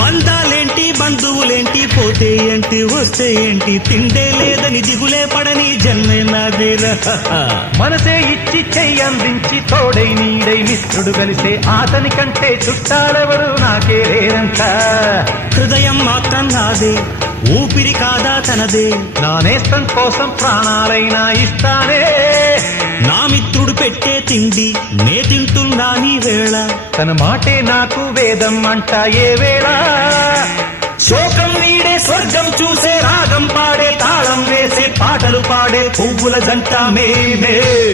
బంధాలేంటి బంధువులేంటి పోతే ఏంటి వస్తే ఏంటి తిండే లేదని దిగులే పడని జన్మే నాదేరా మనసే ఇచ్చి చెయ్యందించి తోడై నీడై మిత్రుడు కలిసే అతని కంటే చుట్టాలెవరు నాకే లేరంట హృదయం మాత్రం నాదే ఊపిరి కాదా తనదే నా నేస్తం కోసం ప్రాణాలైనా ఇస్తానే నా మిత్రుడు పెట్టే తిండి నే తింటున్నా నీ వేళ తన మాటే నాకు వేదం అంట ఏ వేళ శోకం వీడే స్వర్గం చూసే రాగం పాడే తాళం వేసే పాటలు పాడే పువ్వుల జంట మేమే